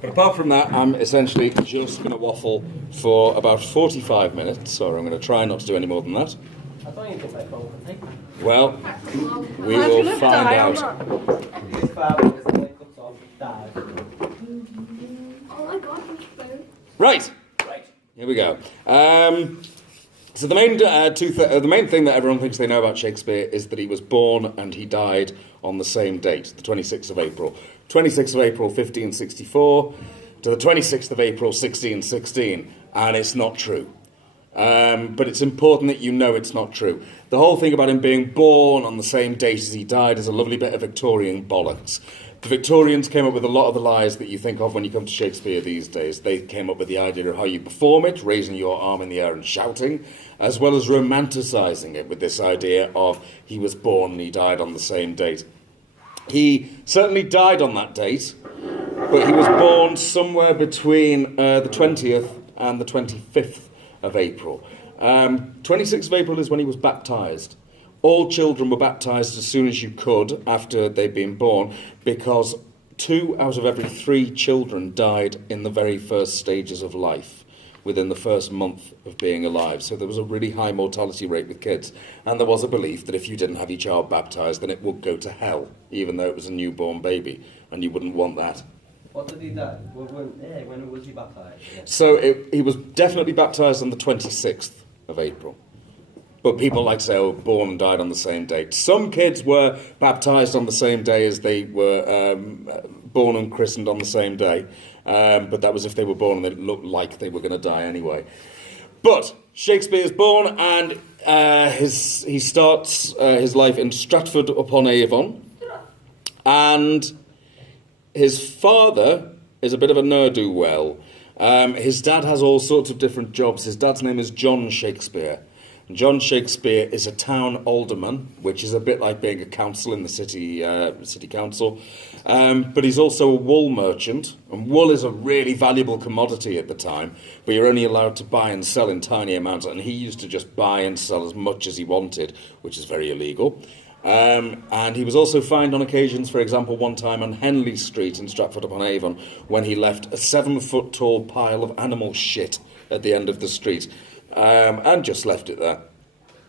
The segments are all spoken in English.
But apart from that, I'm essentially just going to waffle for about 45 minutes, or I'm going to try not to do any more than that. I don't even think that phone can take it. Well, we will find out. This phone is when it cuts off, dies. Oh my god, Right, here we go. So the main thing that everyone thinks they know about Shakespeare is that he was born and he died on the same date, the 26th of April. 26th of April, 1564, to the 26th of April, 1616. And it's not true. But it's important that you know it's not true. The whole thing about him being born on the same date as he died is a lovely bit of Victorian bollocks. The Victorians came up with a lot of the lies that you think of when you come to Shakespeare these days. They came up with the idea of how you perform it, raising your arm in the air and shouting, as well as romanticising it with this idea of he was born and he died on the same date. He certainly died on that date, but he was born somewhere between the 20th and the 25th of April. 26th of April is when he was baptised. All children were baptised as soon as you could after they'd been born, because 2 out of every 3 children died in the very first stages of life, within the first month of being alive. So there was a really high mortality rate with kids. And there was a belief that if you didn't have your child baptised, then it would go to hell, even though it was a newborn baby, and you wouldn't want that. What did he die? When was he baptised? Yeah. So he was definitely baptised on the 26th of April. But people like to say, oh, born and died on the same date. Some kids were baptised on the same day as they were born and christened on the same day. But that was if they were born and it looked like they were going to die anyway. But Shakespeare's born, and he starts his life in Stratford-upon-Avon. And his father is a bit of a ne'er-do-well. His dad has all sorts of different jobs. His dad's name is John Shakespeare. John Shakespeare is a town alderman, which is a bit like being a council in the city council. But he's also a wool merchant, and wool is a really valuable commodity at the time, but you're only allowed to buy and sell in tiny amounts, and he used to just buy and sell as much as he wanted, which is very illegal. And he was also fined on occasions, for example, one time on Henley Street in Stratford-upon-Avon, when he left a 7-foot-tall pile of animal shit at the end of the street. And just left it there,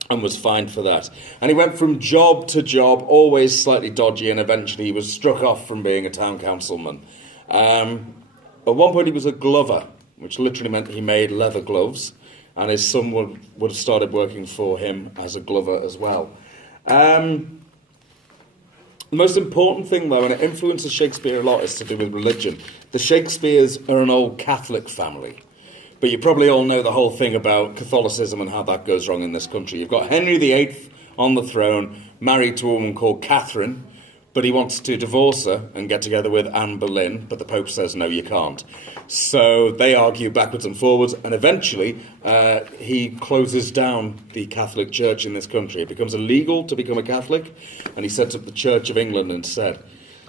and was fined for that. And he went from job to job, always slightly dodgy, and eventually he was struck off from being a town councilman. At one point he was a glover, which literally meant he made leather gloves, and his son would have started working for him as a glover as well. The most important thing, though, and it influences Shakespeare a lot, is to do with religion. The Shakespeares are an old Catholic family. But you probably all know the whole thing about Catholicism and how that goes wrong in this country. You've got Henry VIII on the throne, married to a woman called Catherine, but he wants to divorce her and get together with Anne Boleyn, but the Pope says, no, you can't. So they argue backwards and forwards, and eventually he closes down the Catholic Church in this country. It becomes illegal to become a Catholic, and he sets up the Church of England instead.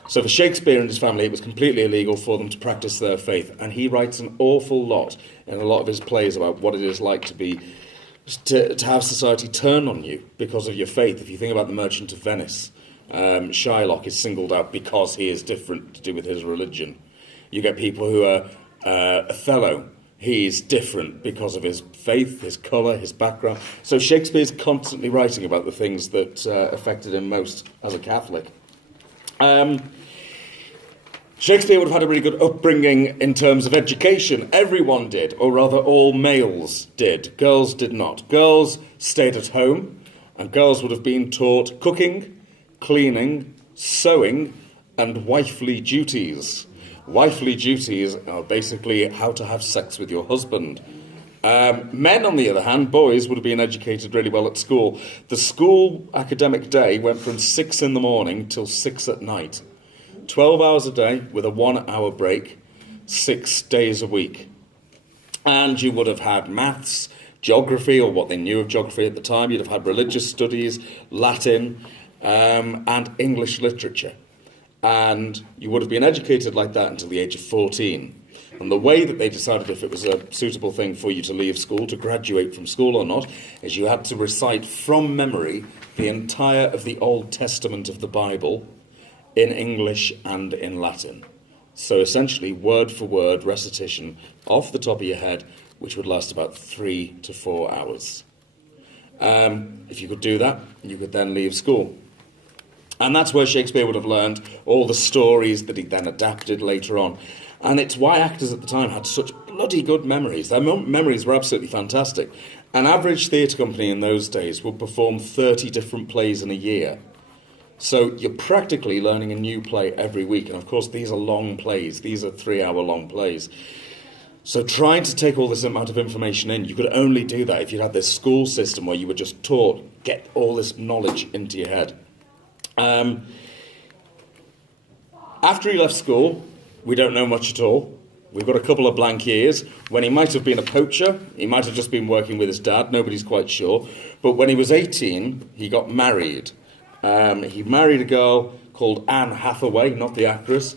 So for Shakespeare and his family, it was completely illegal for them to practice their faith. And he writes an awful lot in a lot of his plays about what it is like to have society turn on you because of your faith. If you think about The Merchant of Venice, Shylock is singled out because he is different to do with his religion. You get people who are Othello. He's different because of his faith, his colour, his background. So Shakespeare's constantly writing about the things that affected him most as a Catholic. Shakespeare would have had a really good upbringing in terms of education. Everyone did, or rather all males did. Girls did not. Girls stayed at home, and girls would have been taught cooking, cleaning, sewing, and wifely duties. Wifely duties are basically how to have sex with your husband. Men, on the other hand, boys, would have been educated really well at school. The school academic day went from 6 in the morning till 6 at night. 12 hours a day with a 1-hour break, 6 days a week. And you would have had maths, geography, or what they knew of geography at the time. You'd have had religious studies, Latin, and English literature. And you would have been educated like that until the age of 14. And the way that they decided if it was a suitable thing for you to leave school, to graduate from school or not, is you had to recite from memory the entire of the Old Testament of the Bible in English and in Latin. So essentially, word for word recitation off the top of your head, which would last about 3 to 4 hours. If you could do that, you could then leave school. And that's where Shakespeare would have learned all the stories that he then adapted later on. And it's why actors at the time had such bloody good memories. Their memories were absolutely fantastic. An average theatre company in those days would perform 30 different plays in a year. So you're practically learning a new play every week. And of course, these are long plays. These are 3-hour-long plays. So trying to take all this amount of information in, you could only do that if you had this school system where you were just taught, get all this knowledge into your head. After he left school, we don't know much at all. We've got a couple of blank years. When he might have been a poacher, he might have just been working with his dad, nobody's quite sure. But when he was 18, he got married. He married a girl called Anne Hathaway, not the actress.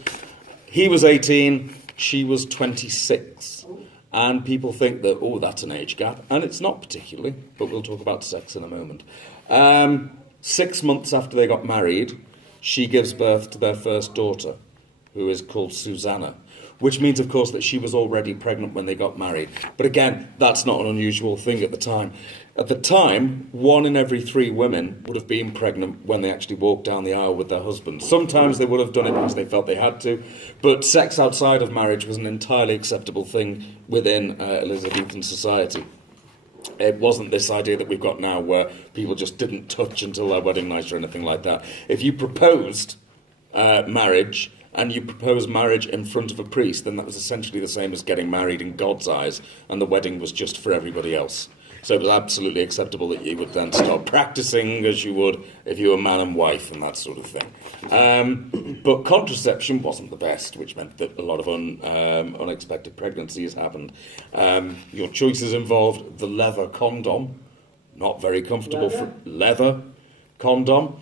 He was 18, she was 26. And people think that, oh, that's an age gap. And it's not particularly, but we'll talk about sex in a moment. 6 months after they got married, she gives birth to their first daughter, who is called Susanna, which means, of course, that she was already pregnant when they got married. But again, that's not an unusual thing at the time. At the time, 1 in every 3 women would have been pregnant when they actually walked down the aisle with their husband. Sometimes they would have done it because they felt they had to, but sex outside of marriage was an entirely acceptable thing within Elizabethan society. It wasn't this idea that we've got now where people just didn't touch until their wedding night or anything like that. If you proposed marriage and you proposed marriage in front of a priest, then that was essentially the same as getting married in God's eyes, and the wedding was just for everybody else. So it was absolutely acceptable that you would then start practicing as you would if you were man and wife and that sort of thing. But contraception wasn't the best, which meant that a lot of unexpected pregnancies happened. Your choices involved the leather condom, not very comfortable for leather condom,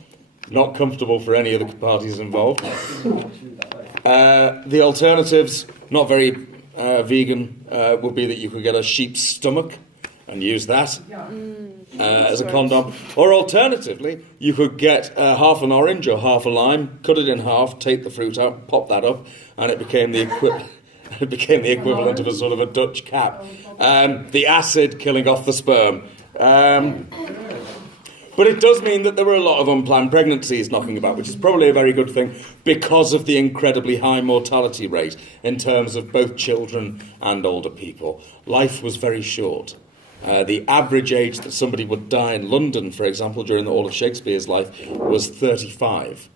not comfortable for any of the parties involved. The alternatives, not very vegan, would be that you could get a sheep's stomach and use that as a condom. Or alternatively, you could get half an orange or half a lime, cut it in half, take the fruit out, pop that up, and it became the equivalent of a sort of a Dutch cap. The acid killing off the sperm. But it does mean that there were a lot of unplanned pregnancies knocking about, which is probably a very good thing because of the incredibly high mortality rate in terms of both children and older people. Life was very short. The average age that somebody would die in London, for example, during all of Shakespeare's life was 35.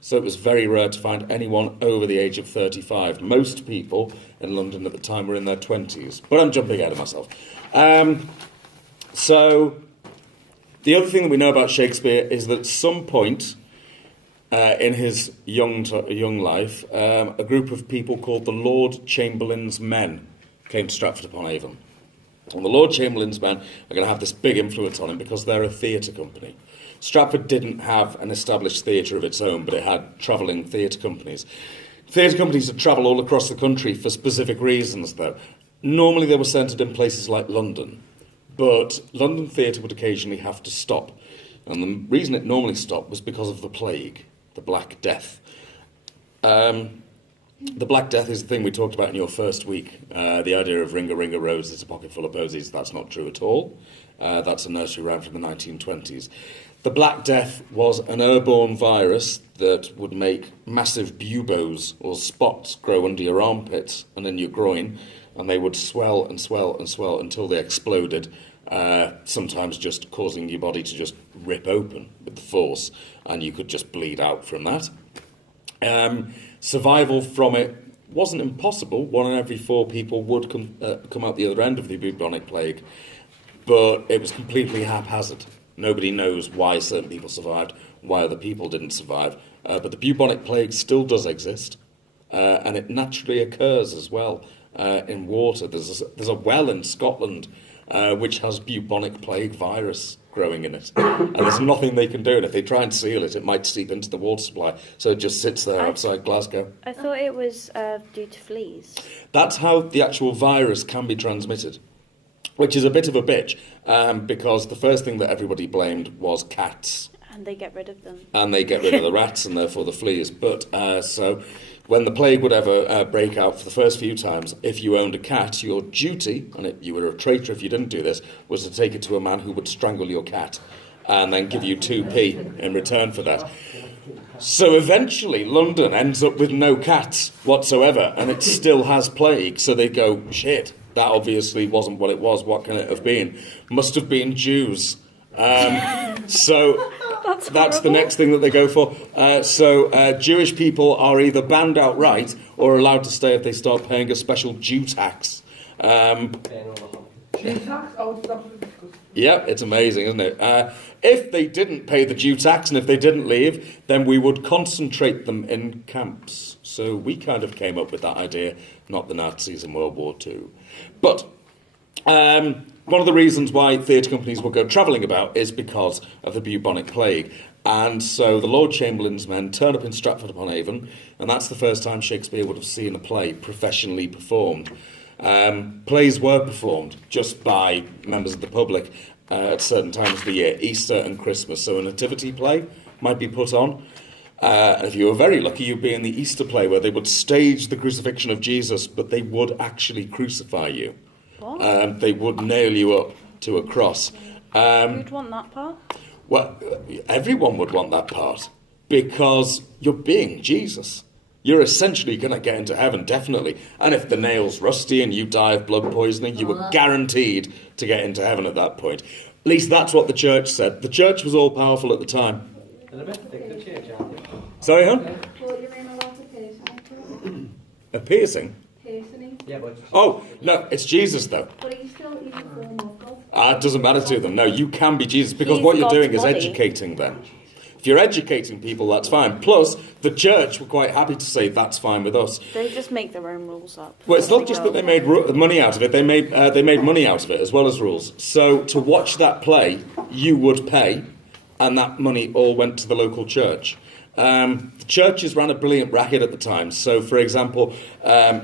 So it was very rare to find anyone over the age of 35. Most people in London at the time were in their 20s. But I'm jumping ahead of myself. So the other thing that we know about Shakespeare is that at some point in his young life, a group of people called the Lord Chamberlain's Men came to Stratford-upon-Avon. And the Lord Chamberlain's Men are going to have this big influence on him because they're a theatre company. Stratford didn't have an established theatre of its own, but it had travelling theatre companies. Theatre companies would travel all across the country for specific reasons, though. Normally they were centred in places like London, but London theatre would occasionally have to stop. And the reason it normally stopped was because of the plague, the Black Death. The Black Death is the thing we talked about in your first week. The idea of ring a rose, it's a pocket full of posies. That's not true at all. That's a nursery rhyme from the 1920s. The Black Death was an airborne virus that would make massive buboes or spots grow under your armpits and in your groin, and they would swell and swell and swell until they exploded, sometimes just causing your body to just rip open with the force, and you could just bleed out from that. Survival from it wasn't impossible. 1 in every 4 people would come out the other end of the bubonic plague, but it was completely haphazard. Nobody knows why certain people survived, why other people didn't survive. But the bubonic plague still does exist, and it naturally occurs as well in water. There's a well in Scotland which has bubonic plague virus growing in it, and there's nothing they can do. And if they try and seal it, it might seep into the water supply, so it just sits there outside Glasgow. I thought it was due to fleas. That's how the actual virus can be transmitted, which is a bit of a bitch, because the first thing that everybody blamed was cats. And they get rid of them. And they get rid of the rats and therefore the fleas. But so when the plague would ever break out for the first few times, if you owned a cat, your duty, and you were a traitor if you didn't do this, was to take it to a man who would strangle your cat and then give you 2p in return for that. So eventually London ends up with no cats whatsoever, and it still has plague. So they go, shit, that obviously wasn't what it was. What can it have been? Must have been Jews. So that's the next thing that they go for. So Jewish people are either banned outright or allowed to stay if they start paying a special Jew tax. Yeah, it's amazing, isn't it? If they didn't pay the Jew tax and if they didn't leave, then we would concentrate them in camps. So we kind of came up with that idea, not the Nazis in World War II. But one of the reasons why theatre companies will go travelling about is because of the bubonic plague. And so the Lord Chamberlain's men turn up in Stratford-upon-Avon, and that's the first time Shakespeare would have seen a play professionally performed. Plays were performed just by members of the public at certain times of the year, Easter and Christmas. So a nativity play might be put on. And if you were very lucky, you'd be in the Easter play where they would stage the crucifixion of Jesus, but they would actually crucify you. They would nail you up to a cross. Who'd want that part? Well, everyone would want that part because you're being Jesus. You're essentially going to get into heaven, definitely. And if the nail's rusty and you die of blood poisoning, you were guaranteed to get into heaven at that point. At least that's what the church said. The church was all powerful at the time. They're a bit thick, the church, aren't they? Sorry, huh? Well, you're in a lot of piercing. A piercing? Piercing. Yeah, but... Oh, no, it's Jesus, though. But are you still in the form of God? It doesn't matter to them. No, you can be Jesus because He's what you're God's doing is body. educating them. If you're educating people, that's fine. Plus, the church were quite happy to say that's fine with us. They just make their own rules up. Well, it's not just that they made money out of it. They made money out of it as well as rules. So to watch that play, you would pay, and that money all went to the local church. The churches ran a brilliant racket at the time. So, for example,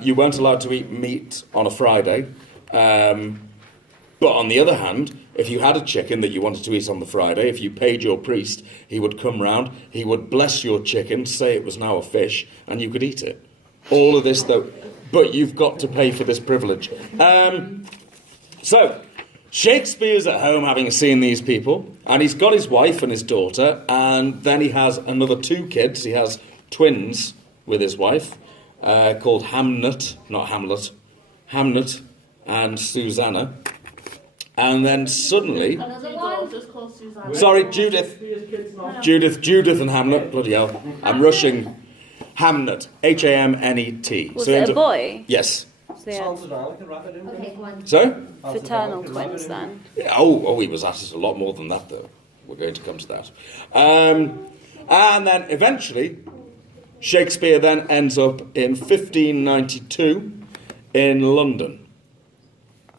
you weren't allowed to eat meat on a Friday. But on the other hand, if you had a chicken that you wanted to eat on the Friday, if you paid your priest, he would come round, he would bless your chicken, say it was now a fish, and you could eat it. All of this, though, but you've got to pay for this privilege. So, Shakespeare's at home having seen these people, and he's got his wife and his daughter, and then he has another 2 kids. He has twins with his wife, called Hamnet, not Hamlet, Hamnet and Susanna. And then suddenly... Another one? Just called Susanna. Sorry, Judith. Judith and Hamlet. Bloody hell. I'm rushing. Hamnet. Hamnet. Was it a boy? Yes. So they had Sounds like a rabbit, isn't it? Okay, go on. So? fraternal twins then. Oh, he was at it a lot more than that, though. We're going to come to that. And then eventually, Shakespeare then ends up in 1592 in London.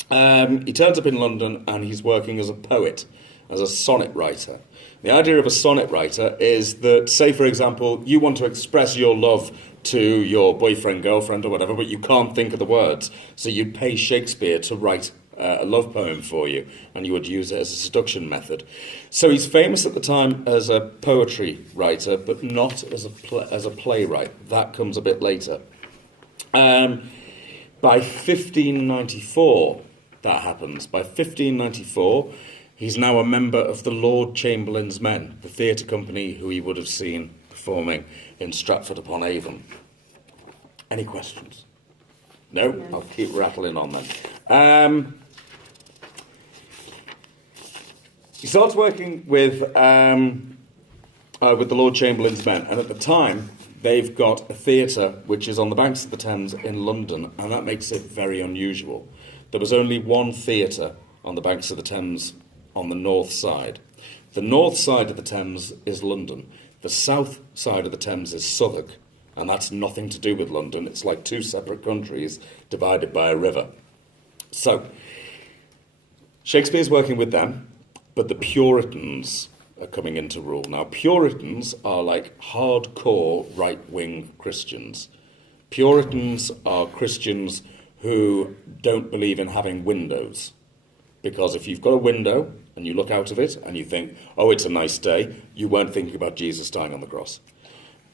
He turns up in London and he's working as a poet, as a sonnet writer. The idea of a sonnet writer is that, say, for example, you want to express your love to your boyfriend, girlfriend, or whatever, but you can't think of the words. So you'd pay Shakespeare to write a love poem for you, and you would use it as a seduction method. So he's famous at the time as a poetry writer, but not as a playwright. That comes a bit later. By 1594, that happens. By 1594, he's now a member of the Lord Chamberlain's Men, the theatre company who he would have seen performing in Stratford-upon-Avon. Any questions? No? I'll keep rattling on then. He starts working with the Lord Chamberlain's Men, and at the time, they've got a theatre which is on the banks of the Thames in London, and that makes it very unusual. There was only one theatre on the banks of the Thames on the north side. The north side of the Thames is London. The south side of the Thames is Southwark, and that's nothing to do with London. It's like 2 separate countries divided by a river. So, Shakespeare's working with them, but the Puritans are coming into rule. Now, Puritans are like hardcore right-wing Christians. Puritans are Christians who don't believe in having windows. Because if you've got a window and and you look out of it and you think, oh, it's a nice day, you weren't thinking about Jesus dying on the cross.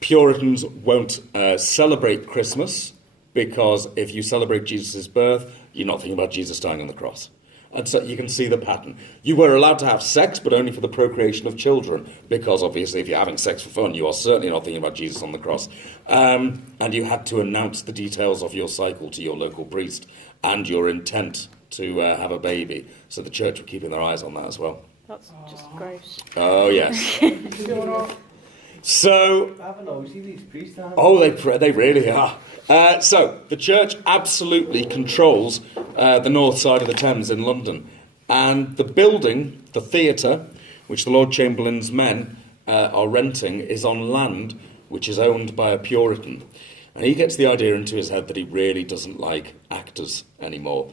Puritans won't celebrate Christmas because if you celebrate Jesus' birth, you're not thinking about Jesus dying on the cross. And so you can see the pattern. You were allowed to have sex, but only for the procreation of children, because obviously if you're having sex for fun, you are certainly not thinking about Jesus on the cross. And you had to announce the details of your cycle to your local priest and your intent to have a baby. So the church were keeping their eyes on that as well. That's just gross. Oh, yes. So, I don't know, see these priests now? oh, they really are. So, the church absolutely controls the north side of the Thames in London. And the building, the theatre, which the Lord Chamberlain's men are renting, is on land which is owned by a Puritan. And he gets the idea into his head that he really doesn't like actors anymore.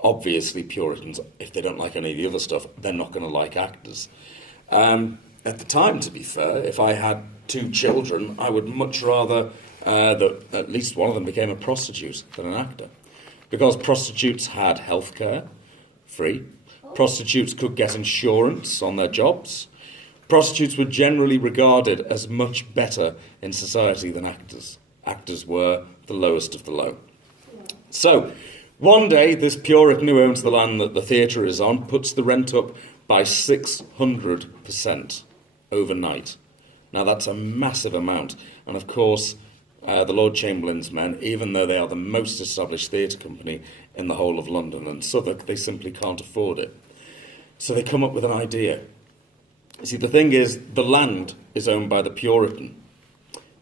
Obviously, Puritans, if they don't like any of the other stuff, they're not going to like actors. At the time, to be fair, if I had 2 children, I would much rather that at least one of them became a prostitute than an actor. Because prostitutes had healthcare, free. Prostitutes could get insurance on their jobs. Prostitutes were generally regarded as much better in society than actors. Actors were the lowest of the low. So, one day, this Puritan who owns the land that the theatre is on puts the rent up by 600% overnight. Now, that's a massive amount. And, of course, the Lord Chamberlain's men, even though they are the most established theatre company in the whole of London and Southwark, they simply can't afford it. So they come up with an idea. You see, the thing is, the land is owned by the Puritan,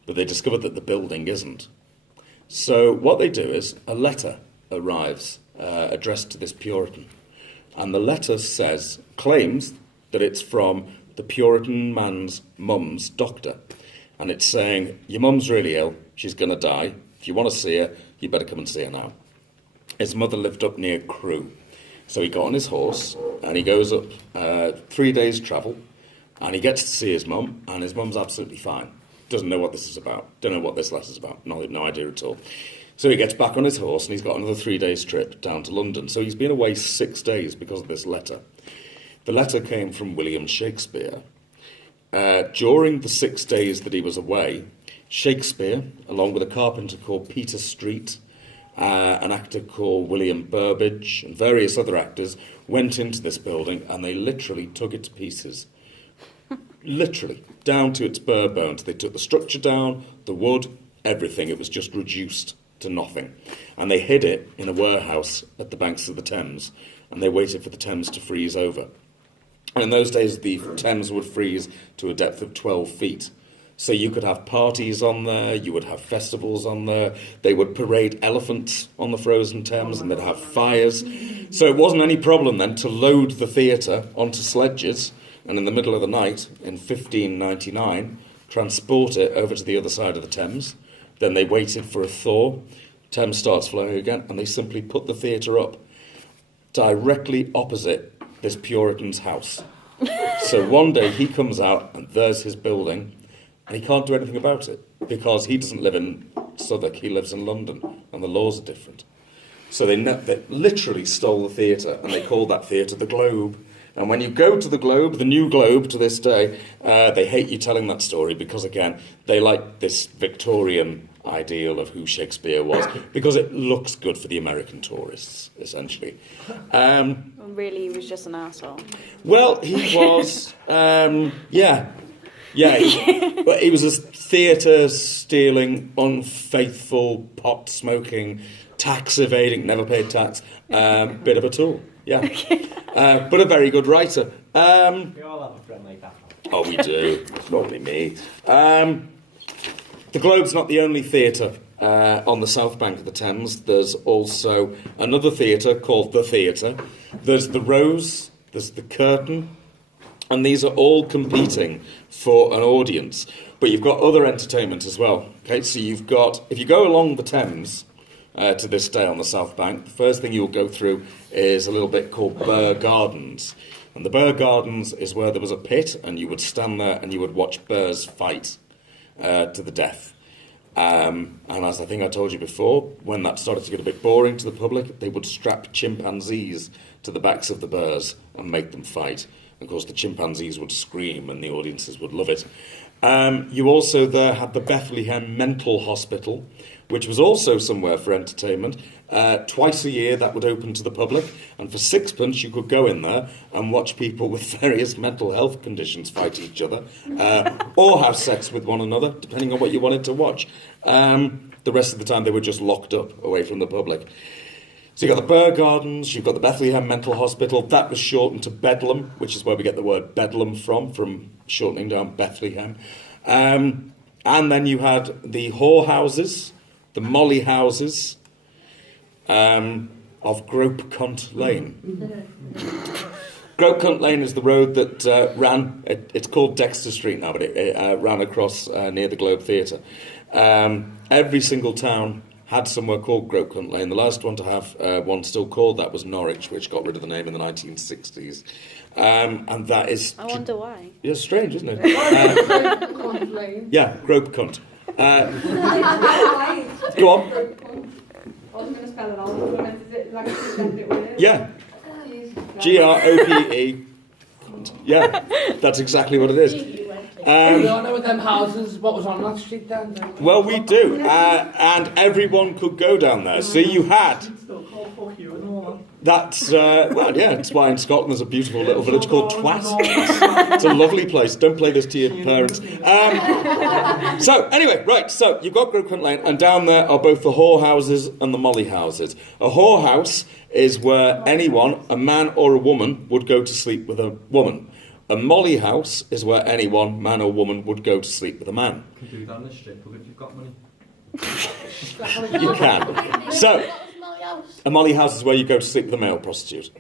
but they discovered that the building isn't. So what they do is a letter arrives addressed to this Puritan. And the letter claims that it's from the Puritan man's mum's doctor. And it's saying, your mum's really ill, she's going to die. If you want to see her, you better come and see her now. His mother lived up near Crewe. So he got on his horse and he goes up 3 days' travel and he gets to see his mum, and his mum's absolutely fine. Doesn't know what this is about. Don't know what this letter's about. No idea at all. So he gets back on his horse and he's got another 3 days' trip down to London. So he's been away 6 days because of this letter. The letter came from William Shakespeare. During the 6 days that he was away, Shakespeare, along with a carpenter called Peter Street, an actor called William Burbage, and various other actors, went into this building and they literally took it to pieces. Literally, down to its bare bones. They took the structure down, the wood, everything. It was just reduced to nothing. And they hid it in a warehouse at the banks of the Thames, and they waited for the Thames to freeze over. And in those days, the Thames would freeze to a depth of 12 feet. So you could have parties on there, you would have festivals on there, they would parade elephants on the frozen Thames, and they'd have fires. So it wasn't any problem then to load the theatre onto sledges, and in the middle of the night, in 1599, transport it over to the other side of the Thames. Then they waited for a thaw, Thames starts flowing again, and they simply put the theatre up directly opposite this Puritan's house. So one day he comes out, and there's his building, and he can't do anything about it, because he doesn't live in Southwark, he lives in London, and the laws are different. So they literally stole the theatre, and they called that theatre the Globe. And when you go to the Globe, the new Globe to this day, they hate you telling that story because, again, they like this Victorian ideal of who Shakespeare was because it looks good for the American tourists, essentially. Really, he was just an arsehole. Well, he was, yeah. He was a theatre-stealing, unfaithful, pot-smoking, tax-evading, never paid tax, bit of a tool. Yeah, but a very good writer. We all have a friend like that. Oh, we do. It's not only me. The Globe's not the only theatre on the south bank of the Thames. There's also another theatre called The Theatre. There's the Rose, there's the Curtain, and these are all competing for an audience. But you've got other entertainment as well. Okay, so you've got, if you go along the Thames, to this day on the South Bank, the first thing you'll go through is a little bit called Burr Gardens. And the Burr Gardens is where there was a pit, and you would stand there and you would watch Burrs fight to the death. And as I think I told you before, when that started to get a bit boring to the public, they would strap chimpanzees to the backs of the Burrs and make them fight. Of course, the chimpanzees would scream and the audiences would love it. You also there had the Bethlehem Mental Hospital, which was also somewhere for entertainment. Twice a year that would open to the public, and for sixpence you could go in there and watch people with various mental health conditions fight each other, or have sex with one another, depending on what you wanted to watch. The rest of the time they were just locked up away from the public. So you've got the Burr Gardens, you've got the Bethlehem Mental Hospital. That was shortened to Bedlam, which is where we get the word Bedlam from shortening down Bethlehem. And then you had the whorehouses, the molly houses of Grope Cunt Lane. Grope Cunt Lane is the road that ran, it's called Dexter Street now, but it ran across near the Globe Theatre. Every single town had somewhere called Grope Cunt Lane. The last one to have one still called that was Norwich, which got rid of the name in the 1960s. And that is... I wonder why. Yeah, strange, isn't it? Cunt Lane. Yeah, Grope Cunt. Go Go on. I was going to spell it out. Is it like a two-letter word? Yeah, Grope. Yeah, that's exactly what it is. We don't know with them houses, what was on that street then? Well, we do, and everyone could go down there. So you had... Still called fuck you and all That's, well, yeah, it's why in Scotland there's a beautiful little village called Twat. It's a lovely place. Don't play this to your parents. So, anyway, right, so you've got Grope Cunt Lane, and down there are both the whorehouses and the molly houses. A whorehouse is where anyone, a man or a woman, would go to sleep with a woman. A molly house is where anyone, man or woman, would go to sleep with a man. You can do that in the strip club if you've got money. You can. So, a molly house is where you go to sleep with a male prostitute.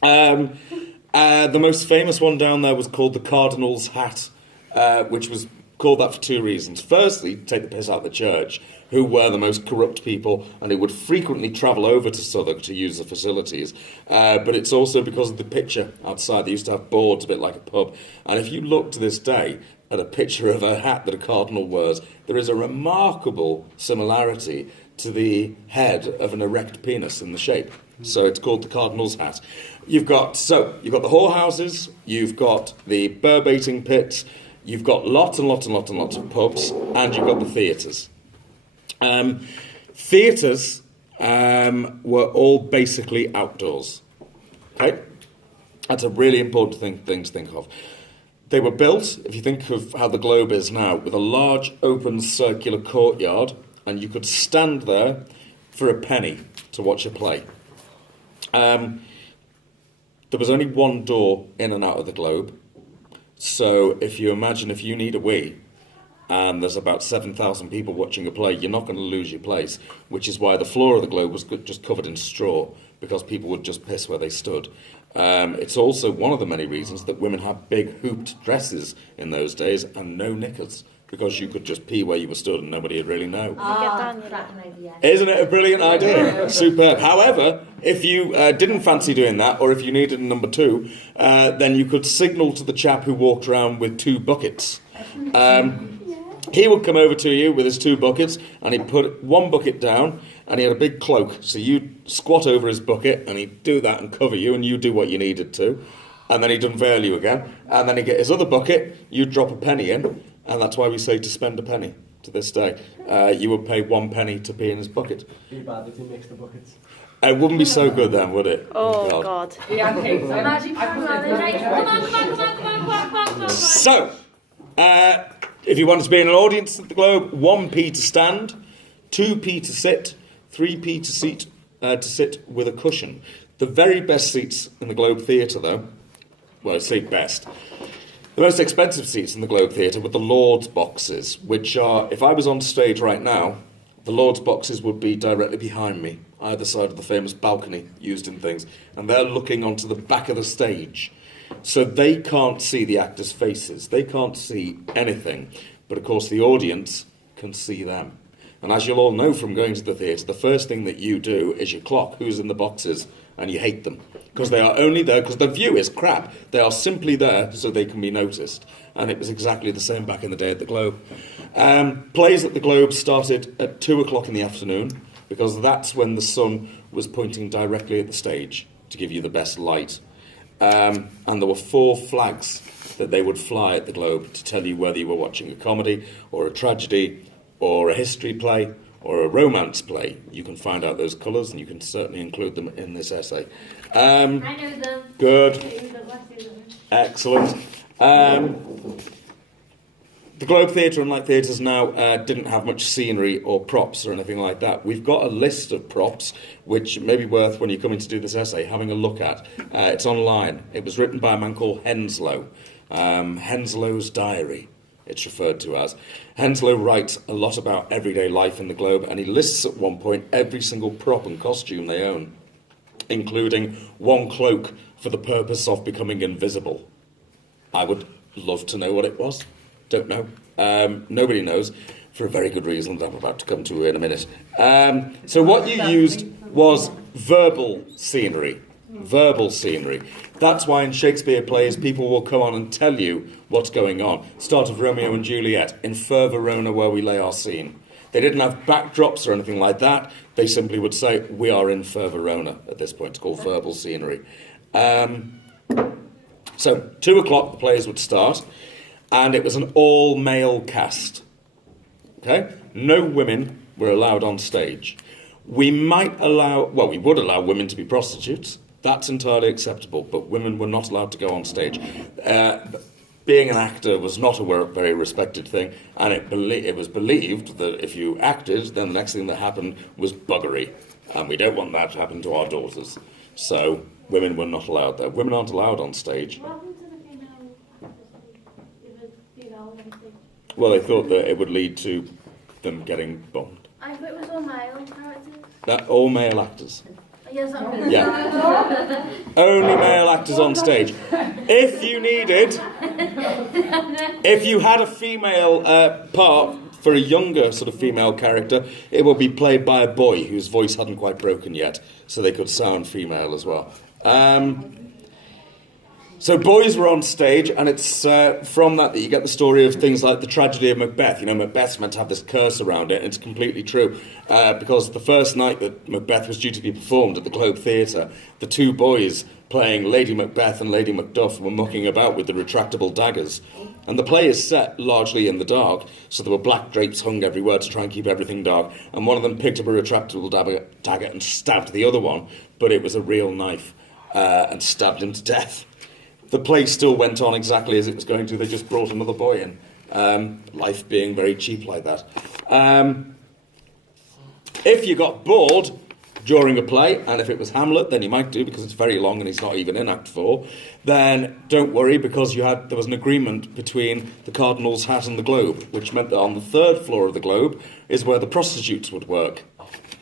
The most famous one down there was called the Cardinal's Hat, which was called that for two reasons. Firstly, to take the piss out of the church, who were the most corrupt people and who would frequently travel over to Southwark to use the facilities. But it's also because of the picture outside. They used to have boards a bit like a pub. And if you look to this day at a picture of a hat that a cardinal wears, there is a remarkable similarity to the head of an erect penis in the shape. So it's called the Cardinal's Hat. You've got the whorehouses, you've got the bear-baiting pits, you've got lots and lots and lots and lots of pubs, and you've got the theatres. Theatres were all basically outdoors. Okay? That's a really important thing to think of. They were built, if you think of how the Globe is now, with a large open circular courtyard, and you could stand there for a penny to watch a play. There was only one door in and out of the Globe. So if you imagine if you need a wee and there's about 7,000 people watching a play, you're not going to lose your place, which is why the floor of the Globe was just covered in straw, because people would just piss where they stood. It's also one of the many reasons that women had big hooped dresses in those days and no knickers, because you could just pee where you were stood and nobody would really know. Isn't it a brilliant idea? Superb. However, if you didn't fancy doing that, or if you needed a number two, then you could signal to the chap who walked around with two buckets. He would come over to you with his two buckets, and he'd put one bucket down, and he had a big cloak. So you'd squat over his bucket, and he'd do that and cover you, and you'd do what you needed to. And then he'd unveil you again. And then he'd get his other bucket, you'd drop a penny in, and that's why we say to spend a penny to this day. You would pay 1 penny to pee in his bucket. Be bad if you mix the buckets. It wouldn't be so good then, would it? Oh, God. Yeah, okay. So, if you wanted to be in an audience at the Globe, 1p to stand, 2p to sit, 3p to sit with a cushion. The very best seats in the Globe Theatre, though, well, I say best, the most expensive seats in the Globe Theatre were the Lord's boxes, which are, if I was on stage right now, the Lord's boxes would be directly behind me, either side of the famous balcony used in things, and they're looking onto the back of the stage. So they can't see the actors' faces. They can't see anything. But, of course, the audience can see them. And as you'll all know from going to the theatre, the first thing that you do is you clock who's in the boxes, and you hate them. Because they are only there, because the view is crap. They are simply there so they can be noticed. And it was exactly the same back in the day at the Globe. Plays at the Globe started at 2 o'clock in the afternoon, because that's when the sun was pointing directly at the stage to give you the best light. and there were 4 flags that they would fly at the Globe to tell you whether you were watching a comedy or a tragedy or a history play or a romance play. You can find out those colours, and you can certainly include them in this essay. I know them. Good. Excellent. The Globe Theatre, unlike theatres now, didn't have much scenery or props or anything like that. We've got a list of props, which may be worth, when you're coming to do this essay, having a look at. It's online. It was written by a man called Henslow. Henslow's Diary, it's referred to as. Henslow writes a lot about everyday life in the Globe, and he lists at one point every single prop and costume they own, including one cloak for the purpose of becoming invisible. I would love to know what it was. Don't know. Nobody knows, for a very good reason that I'm about to come to in a minute. So what you used was verbal scenery. Verbal scenery. That's why in Shakespeare plays people will come on and tell you what's going on. Start of Romeo and Juliet, in fair Verona where we lay our scene. They didn't have backdrops or anything like that. They simply would say, we are in fair Verona at this point. It's called verbal scenery. So 2 o'clock the plays would start, and it was an all-male cast. Okay? No women were allowed on stage. We would allow women to be prostitutes. That's entirely acceptable, but women were not allowed to go on stage. Being an actor was not a very respected thing, and it was believed that if you acted, then the next thing that happened was buggery, and we don't want that to happen to our daughters. So women were not allowed there. Women aren't allowed on stage. What happened to the female actors? If it female on stage? Well, they thought that it would lead to them getting bombed. I thought it was all male characters. All male actors. Yes, I'm Yeah. Only male actors on stage. If you had a female part for a younger sort of female character, it would be played by a boy whose voice hadn't quite broken yet, so they could sound female as well. So boys were on stage, and it's from that you get the story of things like the tragedy of Macbeth. You know, Macbeth's meant to have this curse around it, and it's completely true. Because the first night that Macbeth was due to be performed at the Globe Theatre, the 2 boys playing Lady Macbeth and Lady Macduff were mucking about with the retractable daggers. And the play is set largely in the dark, so there were black drapes hung everywhere to try and keep everything dark. And one of them picked up a retractable dagger and stabbed the other one, but it was a real knife, and stabbed him to death. The play still went on exactly as it was going to. They just brought another boy in. Life being very cheap like that. If you got bored during a play, and if it was Hamlet, then you might do, because it's very long and he's not even in Act 4, then don't worry, because there was an agreement between the Cardinal's Hat and the Globe, which meant that on the 3rd floor of the Globe is where the prostitutes would work.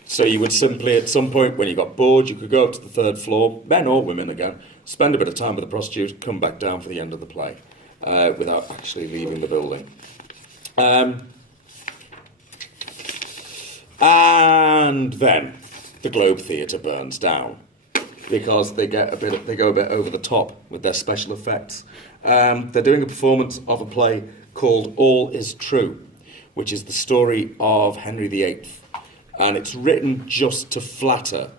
So you would simply, at some point when you got bored, you could go up to the 3rd floor, men or women again, spend a bit of time with the prostitute, come back down for the end of the play, without actually leaving the building. And then the Globe Theatre burns down because they go a bit over the top with their special effects. They're doing a performance of a play called All Is True, which is the story of Henry VIII. And it's written just to flatter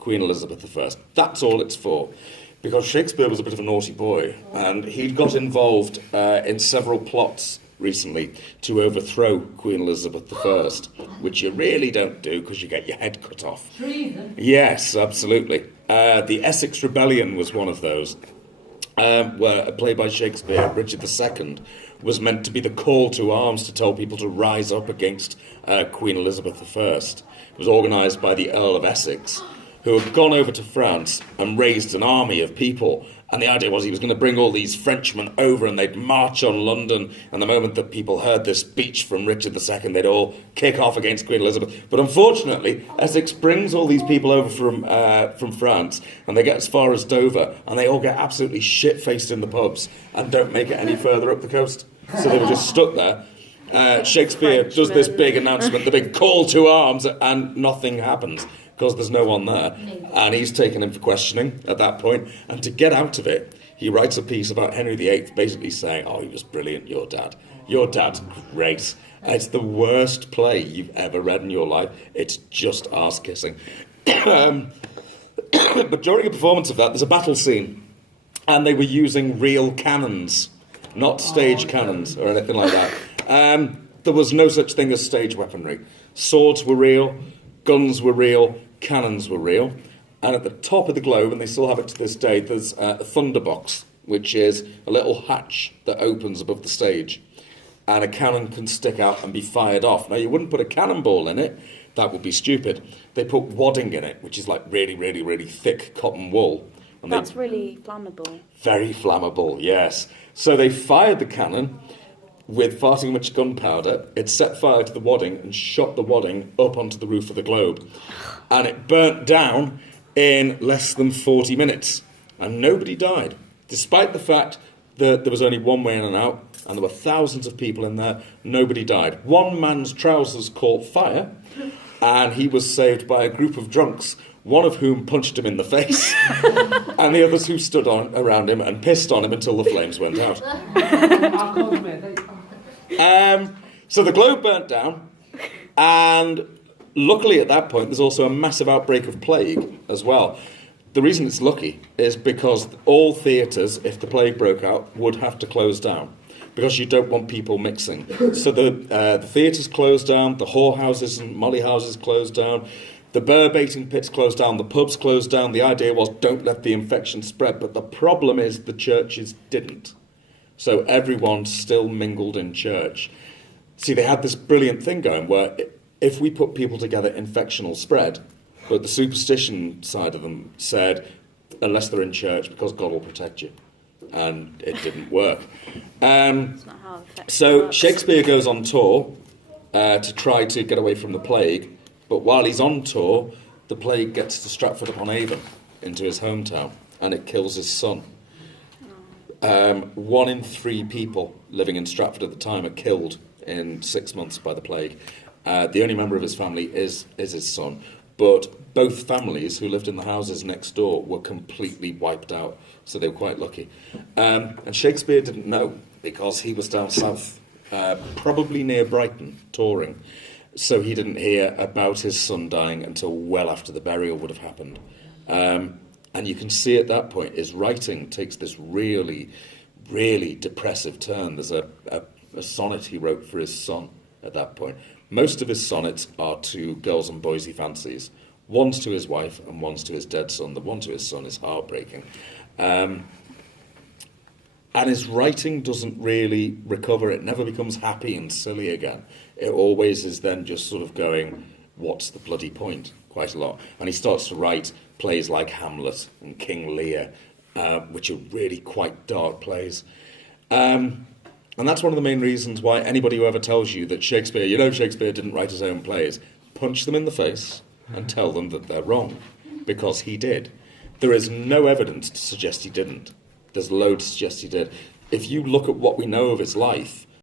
Queen Elizabeth I. That's all it's for. Because Shakespeare was a bit of a naughty boy, and he'd got involved in several plots recently to overthrow Queen Elizabeth I, which you really don't do because you get your head cut off. Treason? Yes, absolutely. The Essex Rebellion was one of those, where a play by Shakespeare, Richard II, was meant to be the call to arms to tell people to rise up against Queen Elizabeth I. It was organised by the Earl of Essex, who had gone over to France and raised an army of people. And the idea was he was going to bring all these Frenchmen over and they'd march on London. And the moment that people heard this speech from Richard II, they'd all kick off against Queen Elizabeth. But unfortunately, Essex brings all these people over from France, and they get as far as Dover, and they all get absolutely shit-faced in the pubs and don't make it any further up the coast. So they were just stuck there. Shakespeare does this big announcement, the big call to arms, and nothing happens, because there's no one there. And he's taken in for questioning at that point. And to get out of it, he writes a piece about Henry VIII, basically saying, oh, he was brilliant, your dad. Your dad's great. It's the worst play you've ever read in your life. It's just arse-kissing. But during a performance of that, there's a battle scene. And they were using real cannons, not stage cannons or anything like that. There was no such thing as stage weaponry. Swords were real, guns were real, cannons were real. And at the top of the globe, and they still have it to this day, there's a thunderbox, which is a little hatch that opens above the stage. And a cannon can stick out and be fired off. Now, you wouldn't put a cannonball in it. That would be stupid. They put wadding in it, which is like really, really, really thick cotton wool. And That's really flammable. very flammable, yes. So they fired the cannon with far too much gunpowder. It set fire to the wadding and shot the wadding up onto the roof of the globe. And it burnt down in less than 40 minutes. And nobody died, despite the fact that there was only one way in and out, and there were thousands of people in there. Nobody died. One man's trousers caught fire, and he was saved by a group of drunks, one of whom punched him in the face, and the others who stood around him and pissed on him until the flames went out. So the globe burnt down, and luckily at that point there's also a massive outbreak of plague as well. The reason it's lucky is because all theatres, if the plague broke out, would have to close down, because you don't want people mixing. So the theatres closed down, the whorehouses and molly houses closed down, the bear baiting pits closed down, the pubs closed down. The idea was don't let the infection spread, but the problem is the churches didn't. So everyone still mingled in church. See, they had this brilliant thing going where if we put people together, infection will spread. But the superstition side of them said, unless they're in church, because God will protect you. And it didn't work. It's not how infection So works. Shakespeare goes on tour to try to get away from the plague. But while he's on tour, the plague gets to Stratford-upon-Avon, into his hometown, and it kills his son. 1 in 3 people living in Stratford at the time are killed in 6 months by the plague. The only member of his family is his son. But both families who lived in the houses next door were completely wiped out, so they were quite lucky. And Shakespeare didn't know, because he was down south, probably near Brighton, touring. So he didn't hear about his son dying until well after the burial would have happened. And you can see at that point his writing takes this really, really depressive turn. There's a sonnet he wrote for his son at that point. Most of his sonnets are to girls and boys he fancies. One's to his wife and one's to his dead son. The one to his son is heartbreaking. And his writing doesn't really recover. It never becomes happy and silly again. It always is then just sort of going, what's the bloody point? Quite a lot. And he starts to write plays like Hamlet and King Lear, which are really quite dark plays. And that's one of the main reasons why anybody who ever tells you that Shakespeare didn't write his own plays, punch them in the face and tell them that they're wrong, because he did. There is no evidence to suggest he didn't. There's loads to suggest he did. If you look at what we know of his life,